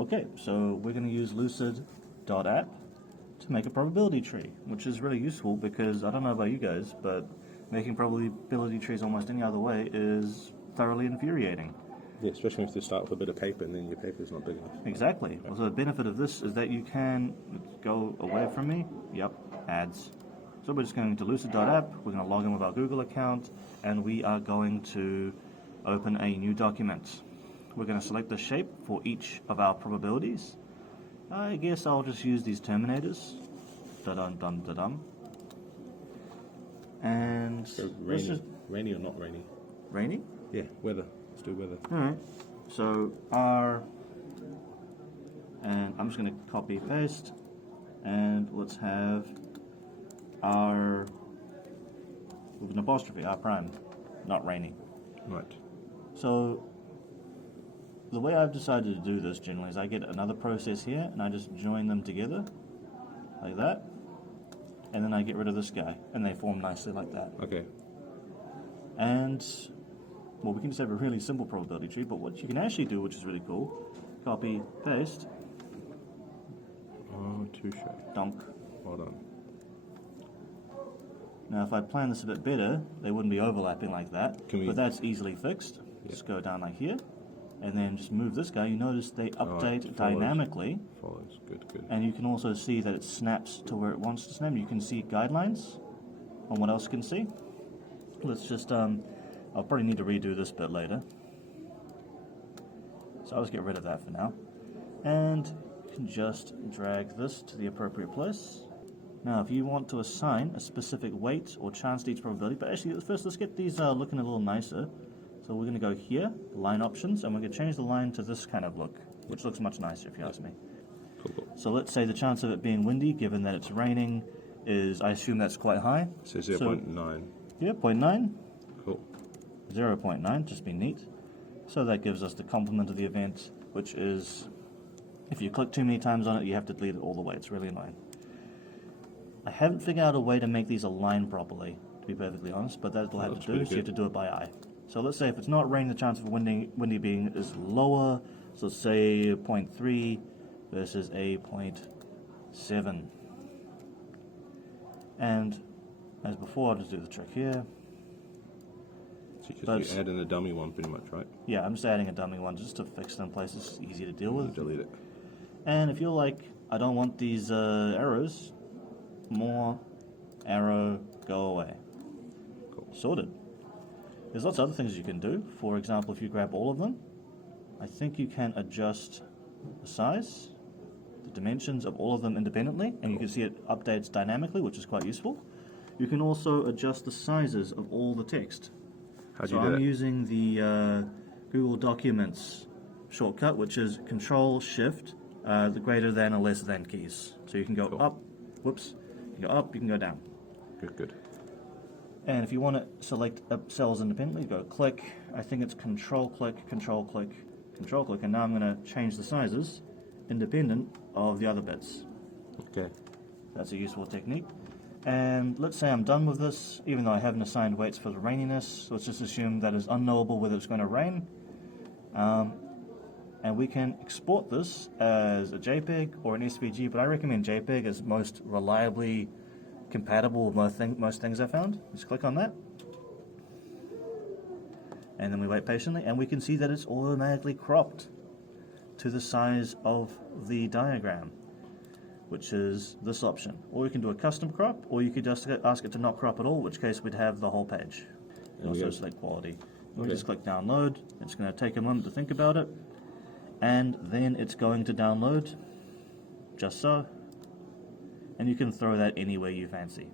Okay, so we're going to use Lucid.app to make a probability tree, which is really useful because I don't know about you guys, but making probability trees almost any other way is thoroughly infuriating. Yeah, especially if you start with a bit of paper and then your paper's not big enough. Exactly. Yeah. So the benefit of this is that you can go away from me. Yep, ads. So we're just going to Lucid.app, we're going to log in with our Google account, and we are going to open a new document. We're going to select the shape for each of our probabilities. I guess I'll just use these terminators. Da-dum-dum-da-dum. And so rainy or not rainy? Rainy? Yeah, weather. Let's do weather. Alright. So R, and I'm just going to copy paste, and let's have R with an apostrophe, R prime, not rainy. Right. So the way I've decided to do this generally is I get another process here and I just join them together like that, and then I get rid of this guy and they form nicely like that. Okay. And well, we can just have a really simple probability tree, but what you can actually do, which is really cool, copy, paste. Oh, touche. Dunk. Well done. Now if I plan this a bit better, they wouldn't be overlapping like that, but that's easily fixed. Yeah. Just go down like here, and then just move this guy. You notice they update dynamically. Follows. Good, good. And you can also see that it snaps to where it wants to snap. You can see guidelines on what else you can see. Let's just, I'll probably need to redo this bit later. So I'll just get rid of that for now. And you can just drag this to the appropriate place. Now, if you want to assign a specific weight or chance to each probability, but actually first let's get these looking a little nicer. So we're going to go here, line options, and we're going to change the line to this kind of look, which looks much nicer if you ask me. Cool. So let's say the chance of it being windy, given that it's raining, is, I assume that's quite high. So 0.9. Yeah, 0.9. Cool. 0.9, just be neat. So that gives us the complement of the event, which is, if you click too many times on it, you have to delete it all the way. It's really annoying. I haven't figured out a way to make these align properly, to be perfectly honest, but that will have to do, so you have to do it by eye. So let's say if it's not raining, the chance of windy being is lower, so let's say 0.3 versus a 0.7. And as before, I'll just do the trick here. So you add in a dummy one pretty much, right? Yeah, I'm just adding a dummy one just to fix them places, easy to deal with. Delete it. And if you're like, I don't want these arrows, more arrow, go away. Cool. Sorted. There's lots of other things you can do. For example, if you grab all of them, I think you can adjust the size, the dimensions of all of them independently, and you can see it updates dynamically, which is quite useful. You can also adjust the sizes of all the text. How do you do that? I'm using the Google Documents shortcut, which is Control-Shift, the greater than or less than keys. So you can go up, whoops, you can go up, you can go down. Good, good. And if you want to select cells independently, go click, I think it's Control-Click, Control-Click, Control-Click, and now I'm going to change the sizes independent of the other bits. Okay. That's a useful technique. And let's say I'm done with this, even though I haven't assigned weights for the raininess. Let's just assume that it's unknowable whether it's going to rain. And we can export this as a JPEG or an SVG, but I recommend JPEG as most reliably compatible with most things I found. Just click on that. And then we wait patiently, and we can see that it's automatically cropped to the size of the diagram, which is this option. Or you can do a custom crop, or you could just ask it to not crop at all, in which case we'd have the whole page. You also select quality. We just click download. It's going to take a moment to think about it, and then it's going to download, just so. And you can throw that anywhere you fancy.